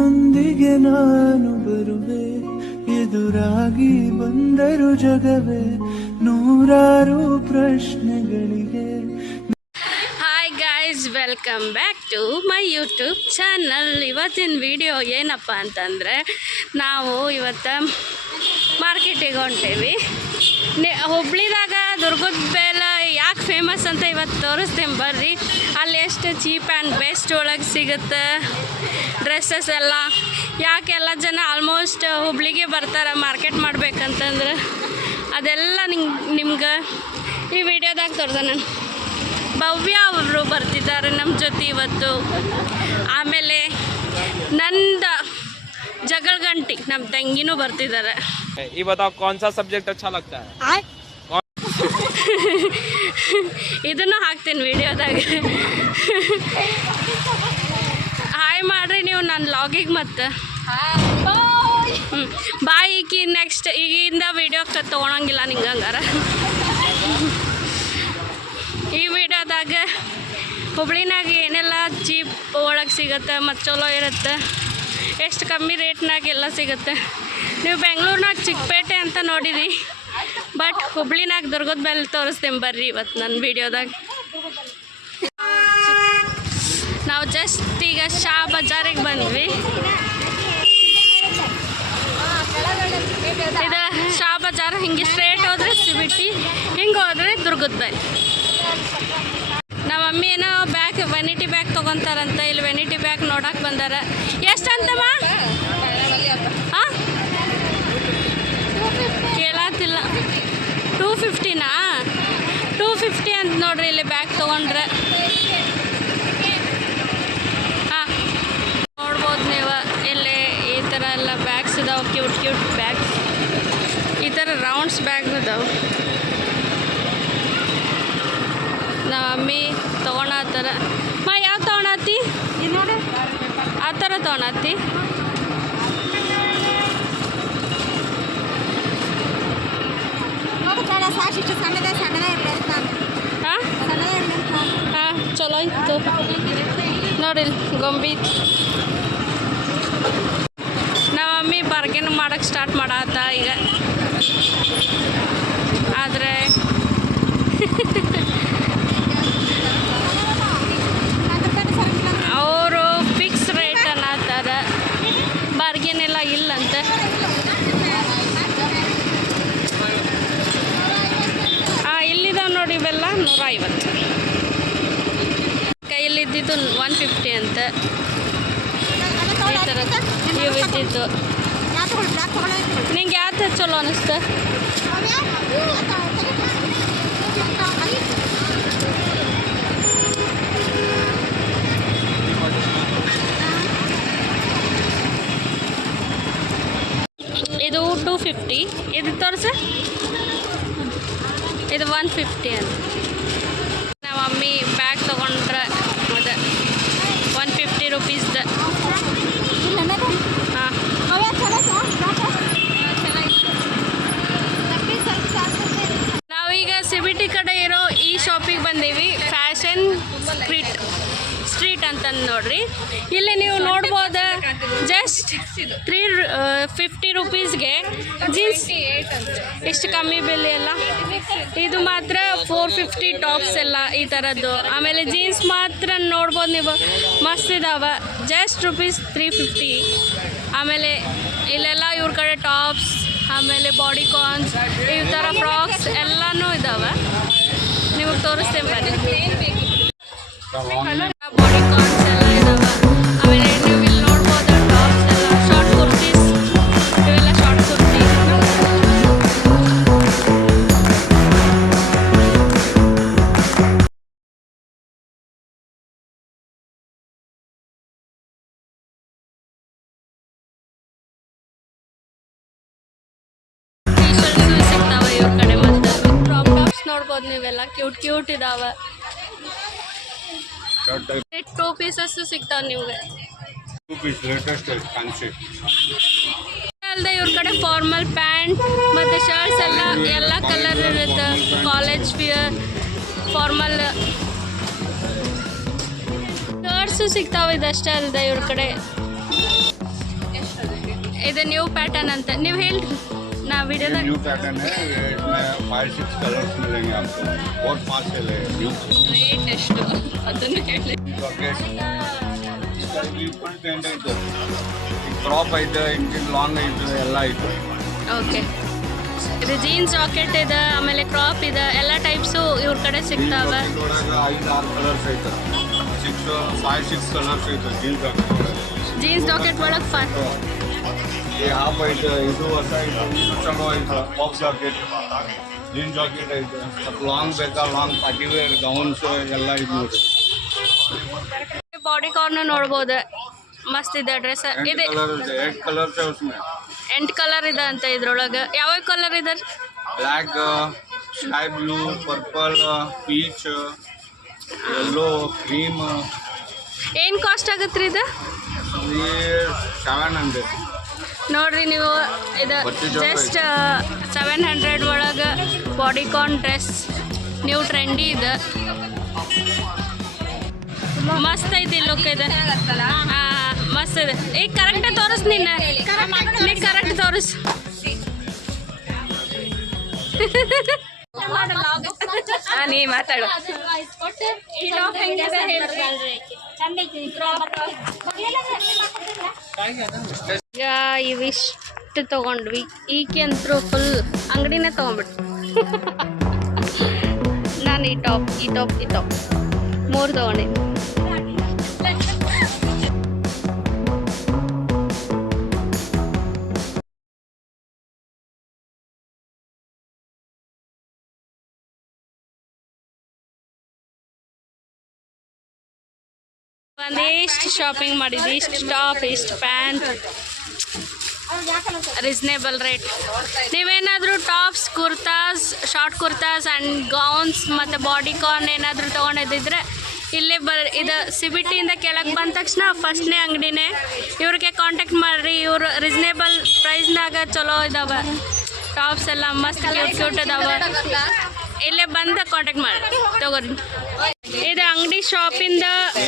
ನಿನ್ನೊಂದಿಗೆ ನಾನು ಬರುವೆ, ಎದುರಾಗಿ ಬಂದರು ಜಗವೇ ನೂರಾರು ಪ್ರಶ್ನೆಗಳಿಗೆ. Hi guys, welcome back to my YouTube channel. ಇವತ್ತಿನ ವಿಡಿಯೋ ಏನಪ್ಪ ಅಂತಂದರೆ, ನಾವು ಇವತ್ತು ಮಾರ್ಕೆಟಿಗೆ ಹೊಂಟೇವಿ. ಹುಬ್ಳಿದಾಗ ದುರ್ಗದ ಬೇಲ ಯಾಕೆ ಫೇಮಸ್ ಅಂತ ಇವತ್ತು ತೋರಿಸ್ತೇನೆ ಬರ್ರಿ. ಅಲ್ಲಿ ಎಷ್ಟು ಚೀಪ್ ಆ್ಯಂಡ್ ಬೆಸ್ಟ್ ಒಳಗೆ ಸಿಗುತ್ತೆ ಡ್ರೆಸ್ಸಸ್ ಎಲ್ಲ. ಯಾಕೆಲ್ಲ ಜನ ಆಲ್ಮೋಸ್ಟ್ ಹುಬ್ಳಿಗೆ ಬರ್ತಾರೆ ಮಾರ್ಕೆಟ್ ಮಾಡ್ಬೇಕಂತಂದ್ರೆ, ಅದೆಲ್ಲ ನಿಮ್ಗೆ ಈ ವಿಡಿಯೋದಾಗ ತೋರಿಸ. ನಾನು ಭವ್ಯ ಅವರು ಬರ್ತಿದ್ದಾರೆ ನಮ್ಮ ಜೊತೆ ಇವತ್ತು. ಆಮೇಲೆ ನಂದು ಜಗಳ ಗಂಟಿ ನಮ್ಮ ತಂಗಿನೂ ಬರ್ತಿದ್ದಾರೆ. ये बताओ कौन सा सब्जेक्ट अच्छा लगता है? ಇದನ್ನು ಹಾಕ್ತೀನಿ ವಿಡಿಯೋದಾಗ. ಹಾಯ್ ಮಾಡ್ರಿ ನೀವು ನನ್ನ ಲಾಗಿಗೆ. ಮತ್ತು ಬಾಯ್. ಈಕಿ ನೆಕ್ಸ್ಟ್ ಈಗಿಂದ ವಿಡಿಯೋಕ್ಕೆ ತೊಗೊಳಂಗಿಲ್ಲ ನಿಂಗೆ ಹಂಗಾರ. ಈ ವಿಡಿಯೋದಾಗ ಹುಬ್ಳಿನಾಗ ಏನೆಲ್ಲ ಚೀಪ್ ಒಳಗೆ ಸಿಗುತ್ತೆ ಮತ್ತು ಚಲೋ ಇರುತ್ತೆ, ಎಷ್ಟು ಕಮ್ಮಿ ರೇಟ್ನಾಗ ಎಲ್ಲ ಸಿಗುತ್ತೆ. ನೀವು ಬೆಂಗಳೂರಿನಾಗ ಚಿಕ್ಕಪೇಟೆ ಅಂತ ನೋಡಿರಿ, ಬಟ್ ಹುಬ್ಳಿನಾಗ ದುರ್ಗದ ಬೆಲೆ ತೋರಿಸ್ತೇನೆ ಬರ್ರಿ ಇವತ್ತು ನನ್ನ ವಿಡಿಯೋದಾಗ. ನಾವು ಜಸ್ಟ್ ಈಗ ಶಾ ಬಜಾರಿಗೆ ಬಂದ್ವಿ. ಇದು ಶಾ ಬಜಾರ್. ಹಿಂಗೆ ಸ್ಟ್ರೇಟ್ ಹೋದರೆ ಸಿಬಿಟಿ, ಹಿಂಗೆ ಹೋದರೆ ದುರ್ಗದ ಬೆಲೆ. ನಮ್ಮ ಮಮ್ಮಿ ಏನೋ ಬ್ಯಾಗ್ ವೆನಿಟಿ ಬ್ಯಾಗ್ ತೊಗೊತಾರಂತ. ಇಲ್ಲಿ ವೆನಿಟಿ ಬ್ಯಾಗ್ ನೋಡಕ್ಕೆ ಬಂದಾರ. ಎಷ್ಟಂತಮ್ಮ? ಹಾಂ, ಕೇಳತ್ತಿಲ್ಲ. 250ನಾ? 250 ಅಂತ ನೋಡ್ರಿ ಇಲ್ಲಿ ಬ್ಯಾಗ್ ತೊಗೊಂಡ್ರೆ. ಹಾಂ, ನೋಡ್ಬೋದು ನೀವು. ಇಲ್ಲಿ ಈ ಥರ ಎಲ್ಲ ಬ್ಯಾಗ್ಸ್ ಇದಾವೆ, ಕ್ಯೂಟ್ ಕ್ಯೂಟ್ ಬ್ಯಾಗ್ಸ್. ಈ ಥರ ರೌಂಡ್ಸ್ ಬ್ಯಾಗ್ ಇದಾವೆ. ನಮ್ಮ ಮಮ್ಮಿ ತೊಗೊಳತ್ತಾರ. ಯಾವ ತೊಗೊಳತ್ತಿ? ನೋಡಿ ಆ ಥರ ತೊಗೊಳತ್ತಿ. ಹಾಂ ಹಾಂ, ಚಲೋ ಇತ್ತು ನೋಡಿ. ಗೊಂಬಿ ನಮ್ಮ ಮಮ್ಮಿ ಬಾರ್ಗೇನ್ ಮಾಡೋಕ್ಕೆ ಸ್ಟಾರ್ಟ್ ಮಾಡತ್ತ ಈಗ. ಆದರೆ ಅವರು ಫಿಕ್ಸ್ ರೇಟ್ ಅನ್ನತ್ತಾರ, ಬಾರ್ಗೇನ್ ಎಲ್ಲ ಇಲ್ಲಂತ. ಇಲ್ಲಿದಾವೆ ನೋಡಿ ಇವೆಲ್ಲ 150. ಕೈಯಲ್ಲಿದ್ದಿದ್ದು 150 ಅಂತ. ಈ ಥರ ಇವು ಇದ್ದಿದ್ದು. ನಿಂಗೆ ಯಾವ್ದು ಚಲೋ ಅನ್ನಿಸ್ತ? ಇದು 250. ಇದು ತೋರಿಸ. ಇದು 150 ಅಂತ. ನಮ್ಮ ಮಮ್ಮಿ ಬ್ಯಾಗ್ ತೊಗೊಂಡ್ರೆ ಅದು 150 ರುಪೀಸ್ದ. ಹಾಂ, ನಾವೀಗ ಸಿಬಿಟಿ ಕಡೆ ಇರೋ ಈ ಶಾಪಿಗೆ ಬಂದೀವಿ. ಫ್ಯಾಷನ್ ಸ್ಟ್ರೀಟ್ ಅಂತಂದು ನೋಡ್ರಿ. ಇಲ್ಲಿ ನೀವು ನೋಡ್ಬೋದು, ಜಸ್ಟ್ 350 ರುಪೀಸ್ಗೆ ಜೀನ್ಸ್. ಎಷ್ಟು ಕಮ್ಮಿ ಬೆಲೆ ಎಲ್ಲ. ಇದು ಮಾತ್ರ 450 ಟಾಪ್ಸ್ ಎಲ್ಲ ಈ ಥರದ್ದು. ಆಮೇಲೆ ಜೀನ್ಸ್ ಮಾತ್ರ ನೋಡ್ಬೋದು ನೀವು, ಮಸ್ತ್ ಇದಾವೆ. ಜಸ್ಟ್ ₹350. ಆಮೇಲೆ ಇಲ್ಲೆಲ್ಲ ಇವ್ರ ಕಡೆ ಟಾಪ್ಸ್, ಆಮೇಲೆ ಬಾಡಿ ಕಾನ್ಸ್, ಈ ಥರ ಫ್ರಾಕ್ಸ್ ಎಲ್ಲನೂ ಇದ್ದಾವೆ. ನಿಮಗೆ ತೋರಿಸ್ತೇವೆ ಬನ್ನಿ. ಬಾಡಿ ಕಾನ್ಸ್ ಎಲ್ಲ ಇದಾವೆ. ಆಮೇಲೆ ನೀವು ಇಲ್ಲಿ ನೋಡ್ಬೋದು ಟಾಪ್ಸ್ ಎಲ್ಲ, ಶಾರ್ಟ್ ಕುರ್ತೀಸ್, ಇವೆಲ್ಲ ಶಾರ್ಟ್ ಕುರ್ತಿ. ಟೀ ಶರ್ಟ್ಸು ಸಿಗ್ತಾವೆ ಇವ್ರ ಕಡೆ. ಮತ್ತು ಕ್ರಾಪ್ ಟಾಪ್ಸ್ ನೋಡ್ಬೋದು ನೀವೆಲ್ಲ, ಕ್ಯೂಟ್ ಕ್ಯೂಟ್ ಇದಾವೆ. 2 ಪೀಸಸ್ಸು ಸಿಗ್ತಾವೆ ನಿಮಗೆ. ಅಲ್ಲದೆ ಇವ್ರ ಕಡೆ ಫಾರ್ಮಲ್ ಪ್ಯಾಂಟ್ ಮತ್ತು ಶರ್ಟ್ಸ್ ಎಲ್ಲ ಕಲರ್ ಇರುತ್ತೆ. ಕಾಲೇಜ್ ವಿಯರ್, ಫಾರ್ಮಲ್ ಶರ್ಟ್ಸು ಸಿಗ್ತಾವೆ. ಇದಷ್ಟೇ ಅಲ್ಲದೆ ಇವ್ರ ಕಡೆ ಇದು ನ್ಯೂ ಪ್ಯಾಟರ್ನ್ ಅಂತ ನೀವು ಹೇಳಿ ನಾ ವಿಡಿಯೋದಾಗ न्यू पैटर्न है, ये इसमें 5-6 कलर्स मिलेंगे आपको और 5 से ले न्यू ರೇಟ್ ಎಷ್ಟು ಅದನ್ನು ಹೇಳಿ. ಫುಲ್ ಟೆಂಟ್ ಐತೆ, ಕ್ರಾಪ್ ಐತೆ, ಇಂಜಿನ್ ಲಾಂಗ್ ಐತೆ, ಎಲ್ಲ ಐತೆ. ಓಕೆ ಇದು ಜೀನ್ಸ್ ಜಾಕೆಟ್ ಇದೆ, ಆಮೇಲೆ ಕ್ರಾಪ್ ಇದೆ, ಎಲ್ಲ ಟೈಪ್ಸು ಇವ್ರ ಕಡೆ ಸಿಗ್ತಾವೆ. ಒಳಗೆ 5-6 ಕಲರ್ಸ್ ಐತೆ, 5-6 ಕಲರ್ಸ್ ಐತೆ ಜೀನ್ಸ್ ಜಾಕೆಟ್ ಒಳಗೆ. ಜೀನ್ಸ್ ಜಾಕೆಟ್ ಒಳಗೆ ಈ ಹಾಫ್ ಐತೆ, ಇದು ಹೊಸ ಐತೆ, ಇದು ಚಲೋ ಐತೆ. ಪಾಪ್ ಜಾಕೆಟ್, ಜೀನ್ಸ್ ಜಾಕೆಟ್ ಐತೆ, ಸ್ವಲ್ಪ ಲಾಂಗ್ ಬೇಕಾ ಲಾಂಗ್ ಪಾರ್ಟಿ ವೇರ್ ಗೌನ್ಸ್ ಎಲ್ಲ ಐತೆ ನೋಡಿ. ಬಾಡಿ ಕಾರ್ನ್ ನೋಡ್ಬೋದು, ಮಸ್ತ್ ಇದೆ ಡ್ರೆಸ್. ಇದೆ 8 ಕಲರ್ಸ್ है उसमें. 8 ಕಲರ್ ಇದೆ ಅಂತ ಇದ್ರೊಳಗೆ. ಯಾವ ಕಲರ್ ಇದೆ? Black, sky blue, purple, peach, yellow, cream. ಏನು ಕಾಸ್ಟ್ ಆಗತ್ತೆ ರೀ ಇದು? ये 700. ನೋಡ್ರಿ ನೀವು, ಇದು ಜಸ್ಟ್ 700 ಒಳಗೆ body corn dress new trendy ಇದೆ, ಮಸ್ತ್ ಐತಿ ಲುಕ್ ಇದೆ. ಹಾಂ ಮಸ್ತ್ ಇದೆ. ಈಗ ಕರೆಕ್ಟ್ ತೋರಿಸ್, ನೀ ಕರೆಕ್ಟ್ ತೋರಿಸ್. ನೀ ಮಾತಾಡು. ಈಗ ಇವಿಷ್ಟು ತೊಗೊಂಡ್ವಿ, ಈಕೆ ಅಂತೂ ಫುಲ್ ಅಂಗಡಿನೇ ತೊಗೊಂಡ್ಬಿಟ್ಟು. ನಾನು ಈ ಟಾಪ್ 3 ತೊಗೊಂಡಿದ್ದೆ. ಒಂದಿಷ್ಟು ಶಾಪಿಂಗ್ ಮಾಡಿದ್ವಿ, ಇಷ್ಟು ಟಾಪ್, ಇಷ್ಟು ಪ್ಯಾಂಟ್, ರೀಸ್ನೇಬಲ್ ರೇಟ್. ನೀವೇನಾದರೂ tops, kurtas, short kurtas and gowns ಮತ್ತು ಬಾಡಿ ಕಾರ್ನ್ ಏನಾದರೂ ತೊಗೊಂಡಿದ್ದಿದ್ರೆ ಇಲ್ಲೇ ಇದು CBTಯಿಂದ ಕೆಳಗೆ ಬಂದ ತಕ್ಷಣ ಫಸ್ಟ್ನೇ ಅಂಗಡಿನೇ. ಇವ್ರಿಗೆ ಕಾಂಟ್ಯಾಕ್ಟ್ ಮಾಡಿರಿ, ಇವರು ರೀಸ್ನೇಬಲ್ ಪ್ರೈಸ್ನಾಗ ಚಲೋ ಇದ್ದಾವೆ. ಟಾಪ್ಸ್ ಎಲ್ಲ ಮಸ್ತ್ ಕ್ಯೂಟ್ ಇದಾವೆ. ಇಲ್ಲೇ ಬಂದು ಕಾಂಟ್ಯಾಕ್ಟ್ ಮಾಡಿ ತಗೋರಿ. ಇದು ಅಂಗಡಿ ಶಾಪಿಂದ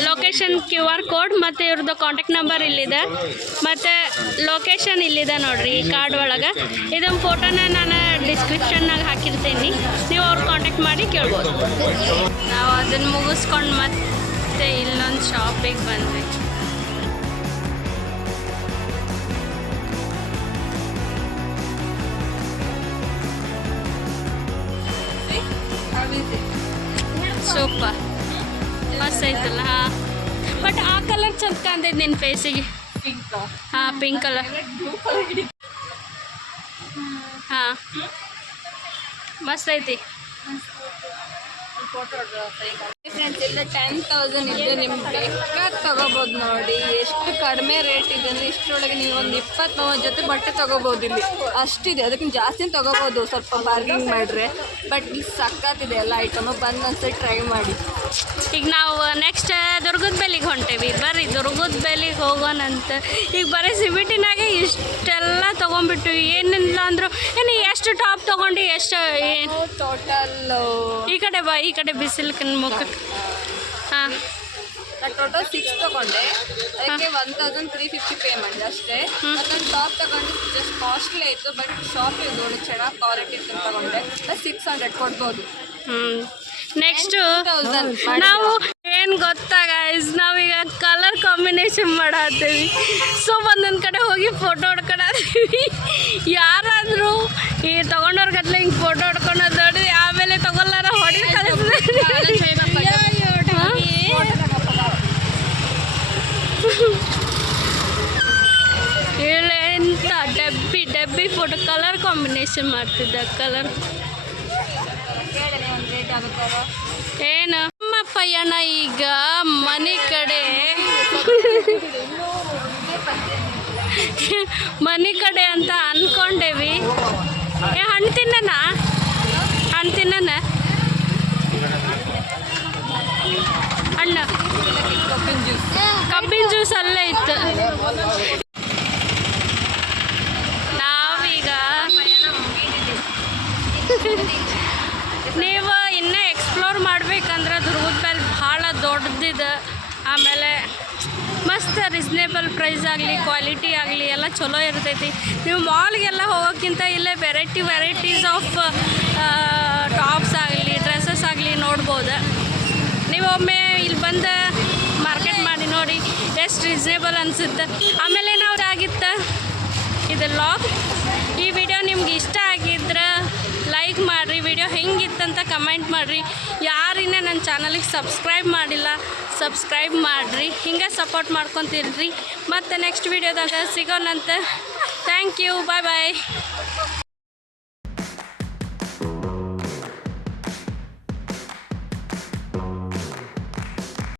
ಲೊಕೇಶನ್ QR ಕೋಡ್ ಮತ್ತು ಇವ್ರದ್ದು ಕಾಂಟ್ಯಾಕ್ಟ್ ನಂಬರ್ ಇಲ್ಲಿದೆ, ಮತ್ತು ಲೊಕೇಶನ್ ಇಲ್ಲಿದೆ ನೋಡ್ರಿ ಈ ಕಾರ್ಡ್ ಒಳಗೆ. ಇದೊಂದು ಫೋಟೋನ ನಾನು ಡಿಸ್ಕ್ರಿಪ್ಷನ್ನಾಗ ಹಾಕಿರ್ತೀನಿ, ನೀವು ಅವ್ರು ಕಾಂಟ್ಯಾಕ್ಟ್ ಮಾಡಿ ಕೇಳ್ಬೋದು. ನಾವು ಅದನ್ನು ಮುಗಿಸ್ಕೊಂಡು ಮತ್ತೆ ಇಲ್ಲೊಂದು ಶಾಪಿಗೆ ಬಂದ್ವಿ. ಸೂಪರ್ ಮಸ್ತ್ ಐತಲ್ಲ. ಹಾಂ ಬಟ್ ಆ ಕಲರ್ ಚಂದ ಕಾಣ್ತೈತೆ ನಿನ್ನ ಫೇಸಿಗೆ. ಹಾಂ ಪಿಂಕ್ ಕಲರ್. ಹಾಂ ಮಸ್ತ್ ಐತಿ. ಫ್ರೆಂಡ್ಸ್ ಇಲ್ಲ 10,000 ಇದೆ, ನಿಮ್ಗೆ ಬೇಕಾದ ತೊಗೋಬೋದು ನೋಡಿ. ಎಷ್ಟು ಕಡಿಮೆ ರೇಟ್ ಇದೆ ಅಂದರೆ ಇಷ್ಟರೊಳಗೆ ನೀವು ಒಂದು 20-30 ಜೊತೆ ಬಟ್ಟೆ ತೊಗೋಬೋದು. ಇಲ್ಲಿ ಅಷ್ಟಿದೆ, ಅದಕ್ಕಿಂತ ಜಾಸ್ತಿ ತೊಗೋಬೋದು ಸ್ವಲ್ಪ ಬಾರ್ಗಿಂಗ್ ಮಾಡಿದ್ರೆ. ಬಟ್ ಇಲ್ಲಿ ಸಕ್ಕತ್ತಿದೆ ಎಲ್ಲ ಐಟಮು, ಬಂದು ಒಂದ್ಸರಿ ಟ್ರೈ ಮಾಡಿ. ಈಗ ನಾವು ನೆಕ್ಸ್ಟ್ ದುರ್ಗದ ಬೆಲೆಗೆ ಹೊಂಟೇವಿ. ಬರ್ರಿ ದುರ್ಗದ ಬೆಲೆಗೆ ಹೋಗೋಣಂತ. ಈಗ ಬರೀ CBTನಾಗೆ ಇಷ್ಟೆಲ್ಲ ತೊಗೊಂಡ್ಬಿಟ್ಟು ಏನಿಲ್ಲ ಅಂದರು ಏನು ಎಷ್ಟು ಟಾಪ್ ತೊಗೊಂಡು ಎಷ್ಟು ಟೋಟಲ್ ಈ ಕಡೆ ಬಾ, ಈ ಕಡೆ ಬಿಸಿಲು ಮುಖಕ್ಕೆ. ಹಾಂ ನಾನು ಟೋಟಲ್ 6 ತೊಗೊಂಡೆ, ಅದಕ್ಕೆ 1,350 ಪೇಮೆಂಟ್ ಅಷ್ಟೇ. ಮತ್ತೊಂದು ಟಾಪ್ ತೊಗೊಂಡು ಜಸ್ಟ್ ಕಾಸ್ಟ್ಲಿ ಆಯಿತು, ಬಟ್ ಶಾಪಿಗೆ ನೋಡಿ ಚೆನ್ನಾಗಿ ಕ್ವಾಲಿಟಿ ಇತ್ತು ತೊಗೊಂಡೆ. 600 ಕೊಡ್ಬೋದು. ನೆಕ್ಸ್ಟು ನಾವು ಏನು ಗೊತ್ತಾ ಗೈಸ್, ನಾವೀಗ ಕಲರ್ ಕಾಂಬಿನೇಷನ್ ಮಾಡತ್ತೀವಿ. ಸೊ ಒಂದೊಂದು ಕಡೆ ಹೋಗಿ ಫೋಟೋ ಹೊಡ್ಕೊಳತ್ತೀವಿ. ಯಾರಾದರೂ ಈ ತೊಗೊಂಡವ್ರ ಗಟ್ಲೆ ಹಿಂಗೆ ಫೋಟೋ ಹೊಡ್ಕೊಳೋದು ನೋಡಿ, ಆಮೇಲೆ ತೊಗೊಳ್ಳಾರ ಹೊಡಿ ಕಳಿಸ್ತಾರೆ. ಇಲ್ಲ ಎಂತ ಡಬ್ಬಿ ಫೋಟೋ ಕಲರ್ ಕಾಂಬಿನೇಷನ್ ಮಾಡ್ತಿದ್ದ. ಕಲರ್ ಏನು ನಮ್ಮ ಪಯಣ ಈಗ ಮನೆ ಕಡೆ ಅಂತ ಅಂದ್ಕೊಂಡೇವಿ. ಹಣ್ಣು ತಿನ್ನಣ ಹಣ್ಣು ಕಬ್ಬಿನ ಜ್ಯೂಸ್ ಅಲ್ಲೇ ಇತ್ತು. ನಾವೀಗ ನೀವು ಇನ್ನೂ ಎಕ್ಸ್ಪ್ಲೋರ್ ಮಾಡ್ಬೇಕಂದ್ರೆ ದುರ್ಗದ ಮೇಲೆ ಭಾಳ ದೊಡ್ಡದಿದೆ, ಆಮೇಲೆ ಮಸ್ತ್ ರೀಸ್ನೇಬಲ್ ಪ್ರೈಸ್ ಆಗಲಿ ಕ್ವಾಲಿಟಿ ಆಗಲಿ ಎಲ್ಲ ಚಲೋ ಇರ್ತೈತಿ. ನೀವು ಮಾಲ್ಗೆಲ್ಲ ಹೋಗೋಕ್ಕಿಂತ ಇಲ್ಲೇ ವೆರೈಟೀಸ್ ಆಫ್ ಟಾಪ್ಸ್ ಆಗಲಿ ಡ್ರೆಸ್ಸಸ್ ಆಗಲಿ ನೋಡ್ಬೋದು. ನೀವು ಒಮ್ಮೆ ಇಲ್ಲಿ ಬಂದು ಮಾರ್ಕೆಟ್ ಮಾಡಿ ನೋಡಿ ಎಷ್ಟು ರೀಸ್ನೇಬಲ್ ಅನಿಸುತ್ತೆ. ಆಮೇಲೆ ನಾವು ಆಗಿತ್ತು ಇದು ಲಾಗ್. ಈ ವಿಡಿಯೋ ನಿಮ್ಗೆ ಇಷ್ಟ ಆಗಿದ್ರೆ ಲೈಕ್ ಮಾಡಿರಿ, ವಿಡಿಯೋ ಹೆಂಗಿತ್ತಂತ ಕಮೆಂಟ್ ಮಾಡಿರಿ. ಯಾರಿನ್ನ ನನ್ನ ಚಾನಲಿಗೆ ಸಬ್ಸ್ಕ್ರೈಬ್ ಮಾಡಿಲ್ಲ ಸಬ್ಸ್ಕ್ರೈಬ್ ಮಾಡಿರಿ, ಹಿಂಗೆ ಸಪೋರ್ಟ್ ಮಾಡ್ಕೊತಿರ್ರಿ. ಮತ್ತು ನೆಕ್ಸ್ಟ್ ವಿಡಿಯೋದಾಗ ಸಿಗೋಣಂತೆ. Thank you, bye bye.